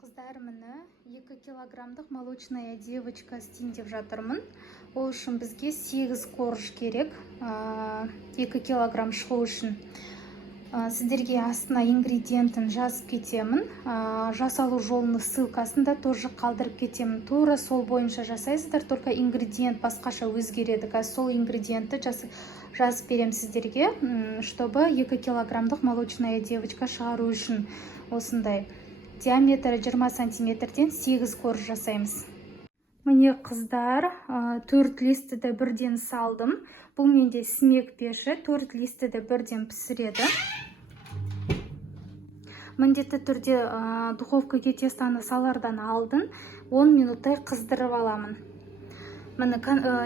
Қыздар, міне 2 килограммдық молочная девочка істейін деп жатырмын. Ол үшін бізге 8 корж керек. 2 килограмм шығу үшін. Сіздерге астына ингредиентін жазып кетемін. Жасалу жолының ссылкасын да тоже қалдырып кетемін. Тура сол бойынша жасайсыздар, только ингредиент басқаша өзгереді. Сол ингредиентті жазып берем сіздерге, чтобы 2 килограммдық молочная девочка шығару үшін осындай. Диаметрі 20 сантиметрден 8 корж жасаймыз. Міне қыздар, 4 листіді бірден салдым. Бұл менде смек пеші, 4 листіді бірден пісіреді. Міндетті түрде духовкаға тестаны салардан алдын 10 минуттай қыздырып аламын.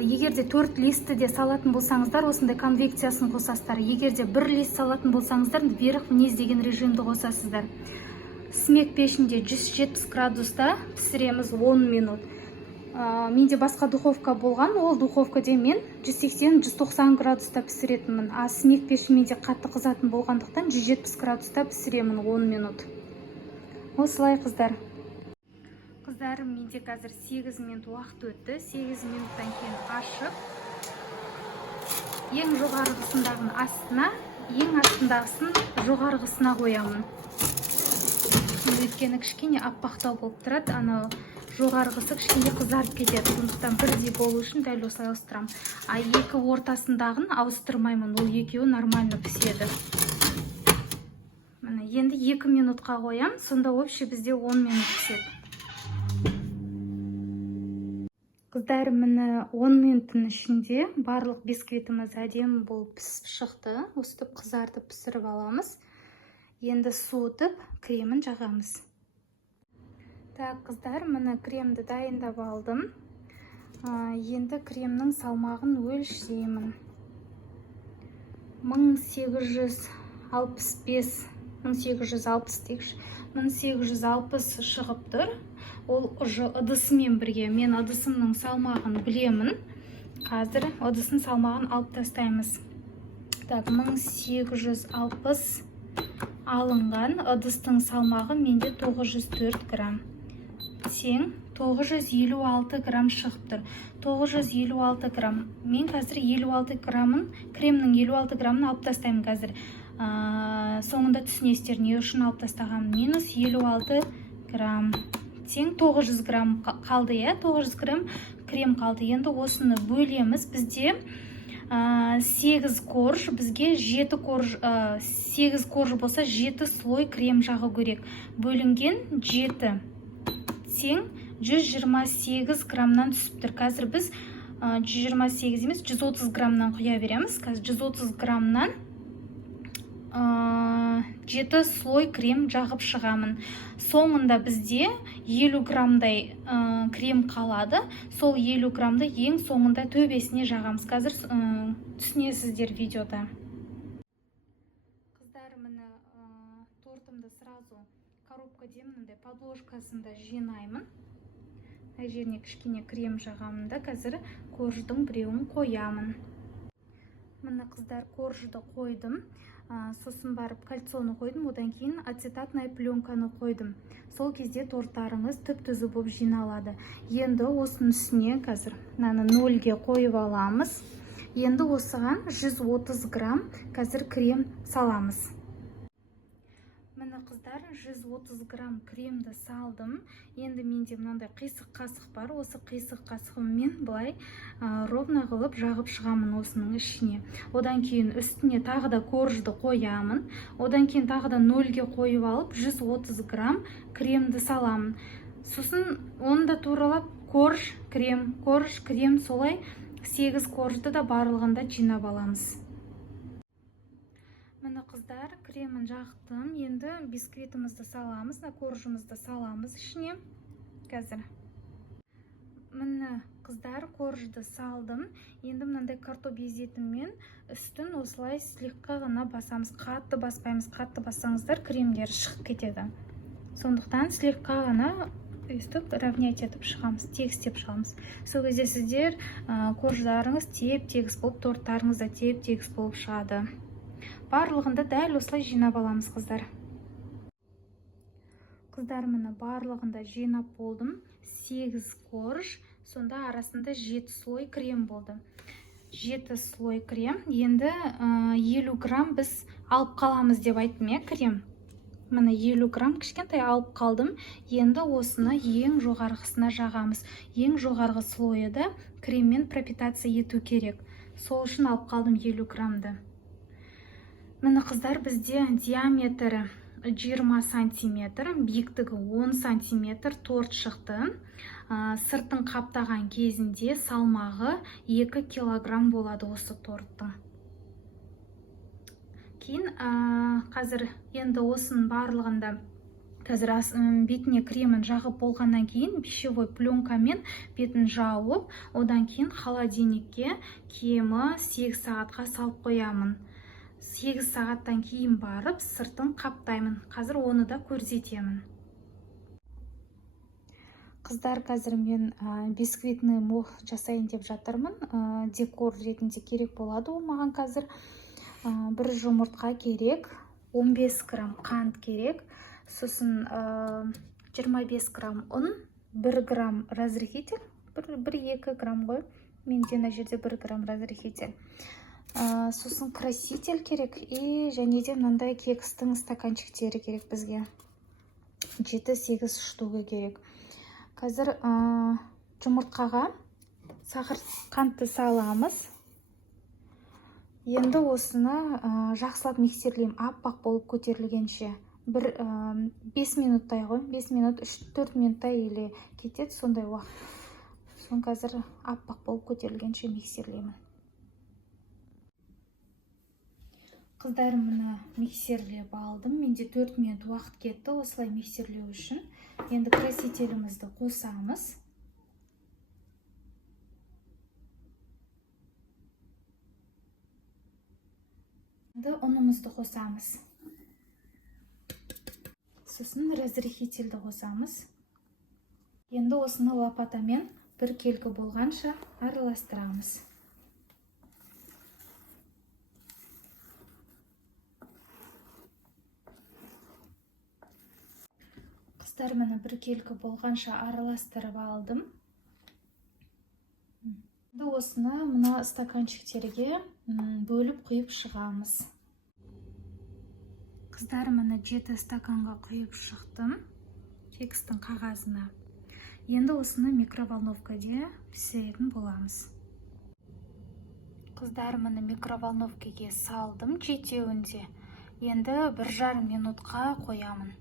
Егерде 4 листіде салатын болсаңыздар, осындай конвекциясын қосасыздар. Егерде 1 лист салатын болсаңыздар, вверх-вниз деген режимді қосасыздар. Смек пешінде 170 градуста пісіреміз 10 минут. Менде басқа духовка болған, ол духовкаде мен 180-190 градуста пісіретінмін. Смек пеші менде қатты қызатын болғандықтан 170 градуста пісіремін 10 минут. Осылай қыздар. Қыздар, менде қазір 8 минут уақыт өтті. 8 минуттан кейін ашып, ең жоғарғысындағын астына, ең астындағысын жоғарғысына қоямын. Өйткені кішкене аппақтау болып тұрады, анау жоғарғысы кішкене қызарып кетеді. Сондықтан бірдей болу үшін дәл осылай ауыстырам. Екі ортасындағын ауыстырмаймын, ол екеуі нормально піседі. Енді 2 минутқа қоям, сонда общий бізде 10 минут піседі. Қыздар, міне 10 минуттың ішінде барлық бисквитіміз әдемі болып пісіп шықты. Өстіп қызартып пісіріп аламыз. Енді суытып, кремін жағамыз. Так, қыздар, міне кремді дайындап алдым. Енді кремнің салмағын өлшеймін. 1860 шығып тұр. Ол ыдысымен бірге. Мен ыдысымның салмағын білемін. Қазір ыдысын салмағын алып тастаймыз. Так, 1860 алынған ыдыстың салмағы менде 904 грамм. Тең 956 грамм шығып тұр. 956 грамм. Мен қазір 56 граммын, кремнің 56 граммын алып тастаймын қазір. Соңында түсінесіздер не үшін алып тастағанмын. Минус 56 грамм. Тең 900 грамм қалды, 900 грамм крем қалды. Енді осыны бөлеміз. Бізде 8 корж, бізге 7 корж, 8 корж болса 7 слой крем жағы керек. Бөлінген 7 тең 128 граммнан түсіп тұр. Қазір біз 128 емес, 130 граммнан құя береміз. Қазір 130 граммнан 7 слой крем жағып шығамын. Соңында бізде 50 граммдай крем қалады. Сол 50 граммды ең соңында төбесіне жағамыз. Қазір түсінесіздер видеода. Қыздар, міне тортымды сразу коробка демнінде подложкасында жинаймын. Жеріне кішкене крем жағамын да қазір корждың біреуін қоямын. Міне қыздар, коржды қойдым. Сосын барып кальцоны қойдым, одан кейін ацетатная пленканы қойдым. Сол кезде торттарыңыз түп-түзу болып жиналады. Енді осының үстіне қазір нөлге қойып аламыз. Енді осыған 130 грамм қазір крем саламыз. Міне қыздар, 130 грамм кремді салдым. Енді менде мынандай қисық қасық бар. Осы қисық қасығыммен былай ровно қылып жағып шығамын осының ішіне. Одан кейін үстіне тағы да коржды қоямын. Одан кейін тағы да нөлге қойып алып 130 грамм кремді саламын. Сосын оны да туралап корж, крем солай 8 коржды да барлығында жинап аламыз. Міне қыздар, кремін жақтым. Енді бисквитімізді саламыз, коржымызды саламыз ішіне. Қазір. Міне қыздар, коржды салдым. Енді мынандай картоп езетімен үстін осылай слегка ғана басамыз. Қатты баспаймыз. Қатты бассаңыздар кремдер шығып кетеді. Сондықтан слегка ғана өстіп равнять етіп шығамыз, тегістеп шығамыз. Сол кезде сіздер корждарыңыз теп-тегіс болып, торттарыңыз да теп-тегіс болып шығады. Барлығында дәл осылай жинап аламыз қыздар. Қыздар, міне барлығында жинап болдым. 8 корж, сонда арасында 7 слой крем болды. 7 слой крем. Енді 50 грамм біз алып қаламыз деп айттым, крем. Міне 50 грамм кішкентай алып қалдым. Енді осыны ең жоғарғысына жағамыз. Ең жоғарғы слойды креммен пропитация ету керек. Сол үшін алып қалдым 50 граммды. Міне қыздар, бізде диаметрі 20 сантиметр, биіктігі 10 сантиметр торт шықты. Сыртын қаптаған кезінде салмағы 2 килограмм болады осы торттың. Кейін қазір енді осының барлығында қазір бетіне кремін жағып болғаннан кейін пищевой пленкамен бетін жауып, одан кейін холодильникке кемі 8 сағатқа салып қоямын. 8 сағаттан кейін барып сыртын қаптаймын. Қазір оны да көрсетемін. Қыздар, қазір мен бисквитный мох жасайын деп жатырмын. Декор ретінде керек болады ол маған қазір. Бір жұмыртқа керек, 15 грамм қант керек, сосын 25 грамм ұн, 1 грамм разрыхитель, 1-2 грамм ғой. Менде мына жерде 1 грамм разрыхитель. Сосын краситель керек и және де мынандай кекстің стаканчиктері керек бізге. 7-8 штугы керек. Қазір жұмыртқаға сахар қантты саламыз. Енді осыны жақсылап миксерлеймін, аппақ болып көтерілгенше. 5 минуттай ғой, 5 минут, 3-4 минуттай или кетеді сондай уақыт. Сон қазір аппақ болып көтерілгенше миксерлеймін. Қыздар, мені миксерлеп алдым. Менде 4 минут уақыт кетті осылай миксерлеу үшін. Енді красителімізді қосамыз. Енді ұнымызды қосамыз. Сосын разрыхительді қосамыз. Енді осыны лопатамен бір келкі болғанша араластырамыз. Қыздар, мені бір келкі болғанша араластырып алдым. Енді осыны мына стаканчиктерге бөліп құйып шығамыз. Қыздар, мені 7 стаканға құйып шықтым кекстің қағазына. Енді осыны микроволновкаде пісіретін боламыз. Қыздар, мені микроволновкаге салдым жетеуінде. Енді 1,5 минутқа қоямын.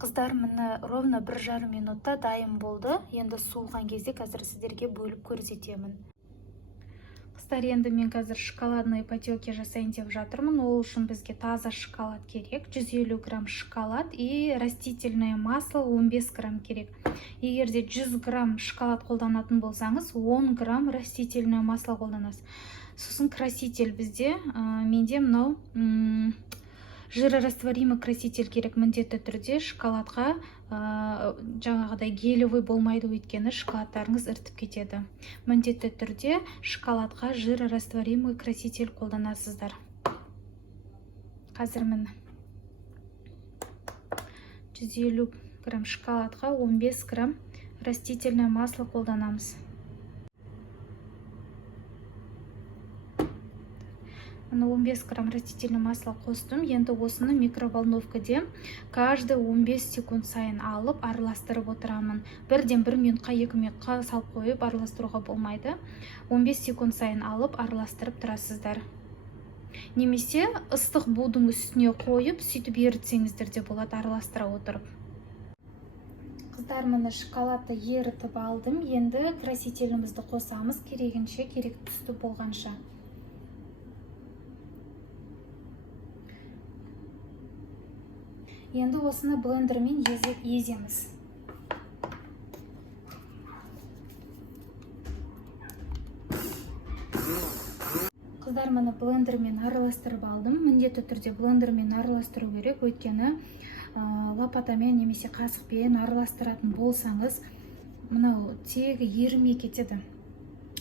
Қыздар, мені ровно 1,5 минутта дайын болды. Енді суылған кезде қазір сіздерге бөліп көрсетемін. Қыздар, енді мен қазір шоколадный потеки жасайын деп жатырмын. Ол үшін бізге таза шоколад керек. 150 грамм шоколад и растительное масло 15 грамм керек. Егерде 100 грамм шоколад қолданатын болсаңыз, 10 грамм растительное масло қолданасыз. Сосын краситель бізде, менде мынау жирорастворимый краситель керек міндетті түрде. Шоколадқа жаңағыдай гелевый болмайды, өйткені шоколадтарыңыз іртіп кетеді. Міндетті түрде шоколадқа жирорастворимый краситель қолданасыздар. Қазір міне 150 грамм шоколадқа 15 грамм растительное масло қолданамыз. Мына 15 грамм растительное масло қостым. Енді осыны микроволновкаде каждый 15 секунд сайын алып араластырып отырамын. 1-1 минутқа 2 минутқа салып қойып араластыруға болмайды. 15 секунд сайын алып араластырып тұрасыздар. Немесе ыстық будың үстіне қойып, сөйтіп ерітсеңіздер де болады араластыра отырып. Қыздар, міне шоколадты ерітіп алдым. Енді красителімізді қосамыз, керегінше, керек түсті болғанша. Енді осыны блендермен еземіз. Қыздар, мені блендермен араластырып алдым. Міндетті түрде блендермен араластыру керек, өйткені лопатамен немесе қасықпен араластыратын болсаңыз, мынау тегі ерімей кетеді.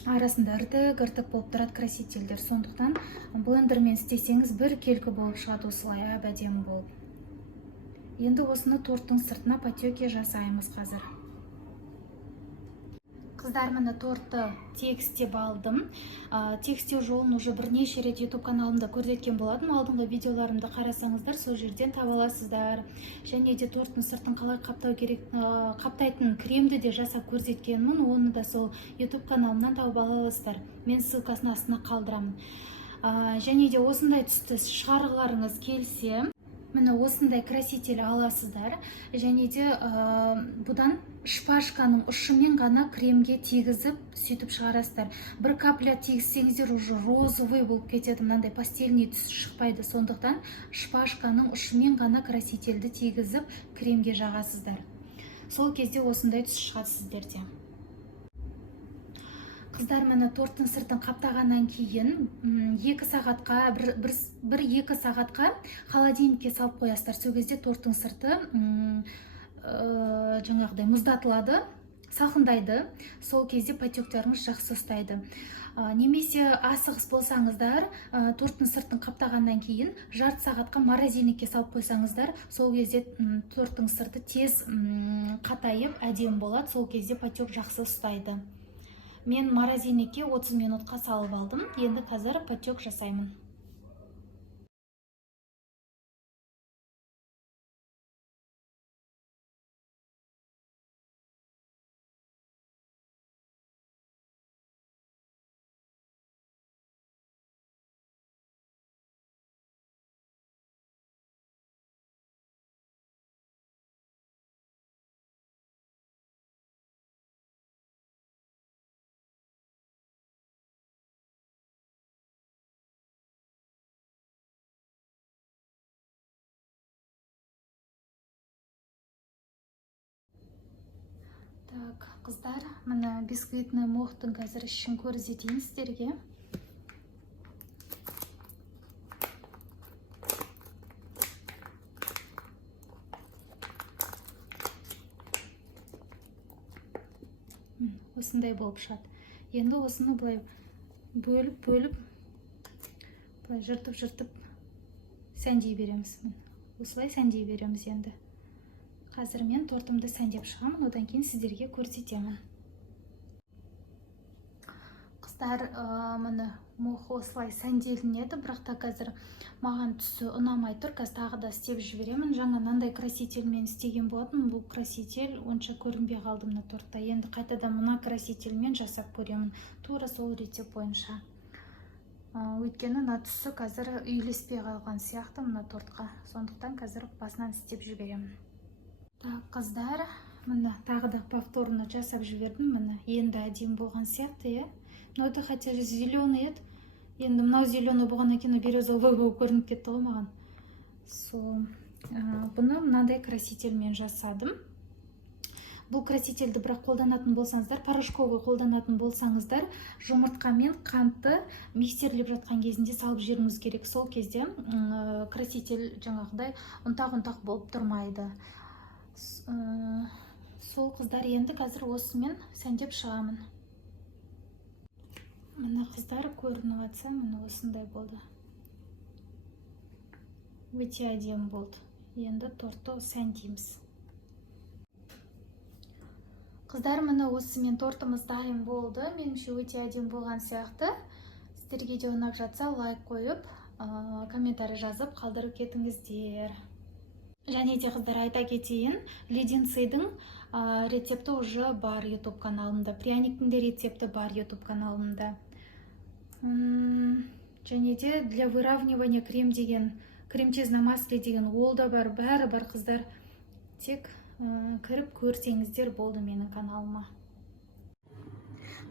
Арасында іртік болып тұрады красительдер. Сондықтан блендермен істесеңіз бір келкі болып шығады осылай әп-әдемі болып. Енді осыны торттың сыртына потеки жасаймыз қазір. Қыздар, міне тортты тегістеп алдым. Тегістеу жолын уже бірнеше рет YouTube каналымда көрсеткен болатын. Алдыңғы видеоларымды қарасаңыздар, сол жерден таба аласыздар. Және де торттың сыртын қалай қаптау керек, қаптайтын кремді де жасап көрсеткенмін. Оны да сол YouTube каналымнан тауып ала аласыздар. Мен ссылкасын астына қалдырамын. Және де осындай түсті шығарғыларыңыз келсе, міне осындай краситель аласыздар. Және де бұдан шпажканың ұшымен ғана кремге тегізіп сөйтіп шығарасыздар. Бір капля тегізсеңіздер уже розовый болып кетеді, мынандай пастельный түс шықпайды. Сондықтан шпажканың ұшымен ғана красительді тегізіп кремге жағасыздар. Сол кезде осындай түс шығады сіздерде. Қыздар, міне торттың сыртын қаптағаннан кейін 2 сағатқа, 1-2 сағатқа холодильникке салып қоясыздар. Сол кезде торттың сырты жаңағыдай мұздатылады, салқындайды. Сол кезде потектарыңыз жақсы ұстайды. Немесе асығыс болсаңыздар, торттың сыртын қаптағаннан кейін жарты сағатқа морозильникке салып қойсаңыздар, сол кезде торттың сырты тез қатайып әдемі болады. Сол кезде потек жақсы ұстайды. Мен морозильникке 30 минутқа салып алдым. Енді қазір потек жасаймын. Так, қыздар, міне бисквитный мохтың қазір ішін көрсетейін сіздерге. Осындай болып шығады. Енді осыны былай бөліп, былай жыртып сәндей береміз. Осылай сәндей береміз енді. Қазір мен тортымды сәндеп шығамын, одан кейін сіздерге көрсетемін. Қыздар, міне мох осылай сәнделінеді, бірақ та қазір маған түсі ұнамай тұр. Қазір тағы да істеп жіберемін. Жаңа мынандай красительмен істеген болатын. Бұл краситель онша көрінбей қалды мына тортта. Енді қайтадан мына красительмен жасап көремін. Тура сол рецепт бойынша. Өйткені мына түсі қазір үйлеспей қалған сияқты мына тортқа. Сондықтан қазір басынан істеп жіберемін. Так, қыздар, міне тағы да повторно жасап жібердім. Міне енді әдемі болған сияқты, Но это хотя зеленый еді. Енді мынау зеленый болғаннан кейін березовый болып көрініп кетті ғой маған. Бұны мынандай красительмен жасадым. Бұл красительді бірақ қолданатын болсаңыздар, порошковый қолданатын болсаңыздар, жұмыртқамен қантты миксерлеп жатқан кезінде салып жіберуіңіз керек. Сол кезде краситель жаңағыдай ұнтақ болып тұрмайды. Сол қыздар, енді қазір осымен сәндеп шығамын. Міне қыздар, көрініп атса, міне осындай болды. Өте әдемі болды. Енді тортты сәндейміз. Қыздар, міне осымен тортымыз дайын болды. Меніңше өте әдемі болған сияқты. Сіздерге де ұнап жатса, лайк қойып, комментарий жазып қалдырып кетіңіздер. Және де қыздар, айта кетейін, леденцийдің рецепті уже бар YouTube каналымда. Пряниктің де рецепті бар YouTube каналымда. Және де для выравнивания крем чиз на масле деген ол да бар, бәрі бар қыздар. Тек кіріп көрсеңіздер болды менің каналыма.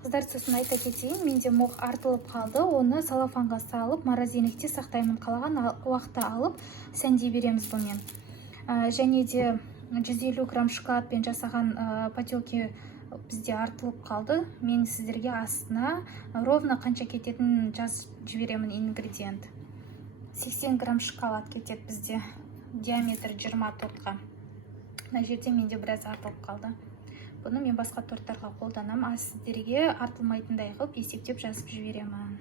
Қыздар, сосын айта кетейін, менде мох артылып қалды. Оны салафанға салып, морозильникте сақтаймын. Қалаған уақытта алып сәндей береміз бұмен. Және де 150 грамм шоколадпен жасаған потеки бізде артылып қалды. Мен сіздерге астына ровно қанша кететінін жазып жіберемін ингредиент. 80 грамм шоколад кетеді бізде, диаметр 20 тортқа. Мына жерде менде біраз артылып қалды. Бұны мен басқа торттарға қолданам, сіздерге артылмайтындай қылып есептеп жазып жіберемін.